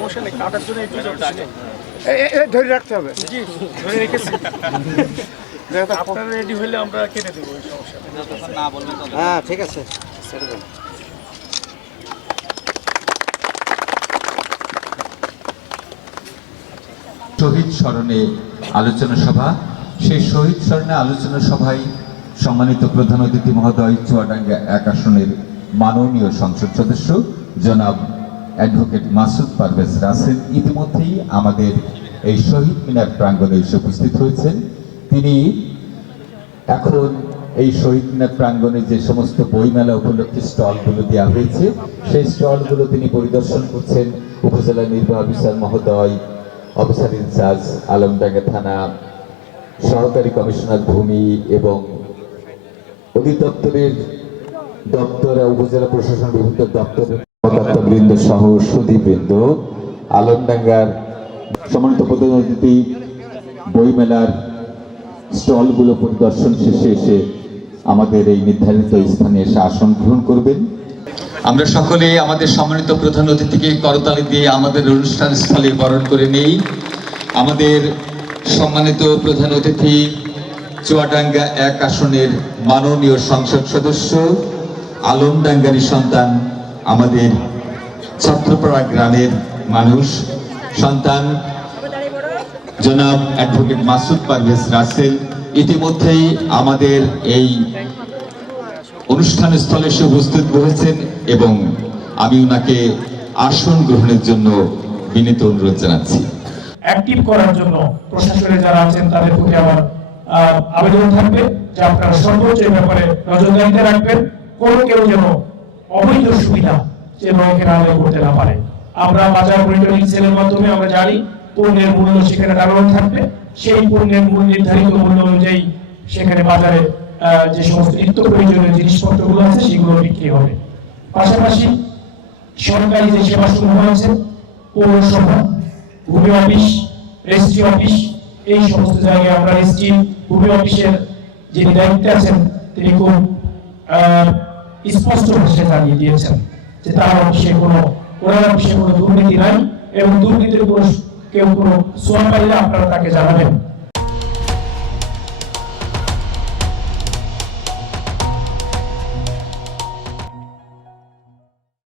সমস্যা নেই, কাটার জন্য একটু ধরে রাখতে হবে। জি ধরে রেখেছি। আপনারা রেডি হলে আমরা কেটে দেবো, ওই সমস্যা নেই। হ্যাঁ ঠিক আছে। শহীদ স্মরণে আলোচনা সভা। সেই শহীদ স্মরণে আলোচনা সভায় সম্মানিত প্রধান অতিথি মহোদয় চুয়াডাঙ্গা 1 আসনের মাননীয় সংসদ সদস্য জনাব অ্যাডভোকেট মাসুদ পারভেজ রাসেল ইতিমধ্যেই আমাদের এই শহীদ মিনার প্রাঙ্গণে এসে উপস্থিত হয়েছেন। তিনি এখন এই শহীদ মিনার প্রাঙ্গণে যে সমস্ত বইমেলা উপলক্ষে স্টলগুলো দেওয়া হয়েছে সেই স্টলগুলো তিনি পরিদর্শন করছেন। উপজেলা নির্বাহী অফিসার মহোদয়, অফিসার ইনচার্জ আলমডাঙ্গা থানা, সহকারী কমিশনার ভূমি এবং অধিদপ্তরের দপ্তর, উপজেলা প্রশাসন বিভিন্ন দপ্তরের কর্মকর্তাবৃন্দ সহ সুধীবৃন্দ, আলমডাঙ্গার সম্মানিত প্রধান অতিথি বইমেলার স্টলগুলো পরিদর্শন শেষে এসে আমাদের এই নির্ধারিত স্থানে এসে আসন গ্রহণ করবেন। আমরা সকলে আমাদের সম্মানিত প্রধান অতিথিকে করতালি দিয়ে আমাদের অনুষ্ঠান স্থলে বরণ করে নেই। আমাদের সম্মানিত প্রধান অতিথি চুয়াডাঙ্গা 1 আসনের মাননীয় সংসদ সদস্য, আলমডাঙ্গারই সন্তান, আমাদের ছাত্রপাড়া গ্রামের মানুষ সন্তান জনাব অ্যাডভোকেট মাসুদ পারভেজ রাসেল ইতিমধ্যেই আমাদের এই অনুষ্ঠান স্থলে এসে উপস্থিত হয়েছেন এবং আমি ওনাকে আসন গ্রহণের জন্য বিনীত অনুরোধ জানাচ্ছি। অ্যাক্টিভ করার জন্য প্রশাসনে যারা আছেন তাদের প্রতি আমার আবেদন থাকবে যে আপনারা সর্বোচ্চ এই ব্যাপারে নজরদারিতে রাখবেন। কেউ যেন অবৈধ সুবিধা যেন এখানে আদায় করতে না পারে। আমরা বাজার মনিটরিং সেলের মাধ্যমে আমরা জানি পণ্যের মূল্য সেখানে কারণ থাকবে, সেই পণ্যের মূল্য নির্ধারিত মূল্য অনুযায়ী সেখানে বাজারে যে সমস্ত নিত্য প্রয়োজনীয় জিনিসপত্রগুলো আছে সেগুলো বিক্রি হবে। পাশাপাশি সরকারি যে সেবা সমূহ আছে, পৌরসভা, ভূমি অফিস, রেজিস্ট্রি অফিস, এই সমস্ত জায়গায় আমরা রেজিস্ট্রি ভূমি অফিসের যিনি দায়িত্বে আছেন তিনি খুব স্পষ্ট ভাষায় জানিয়ে দিয়েছেন যে তার অফিসে ওনার অফিসে কোনো দুর্নীতি নাই এবং দুর্নীতির কেউ কোনো সোয়া পাইলে আপনারা তাকে জানাবেন।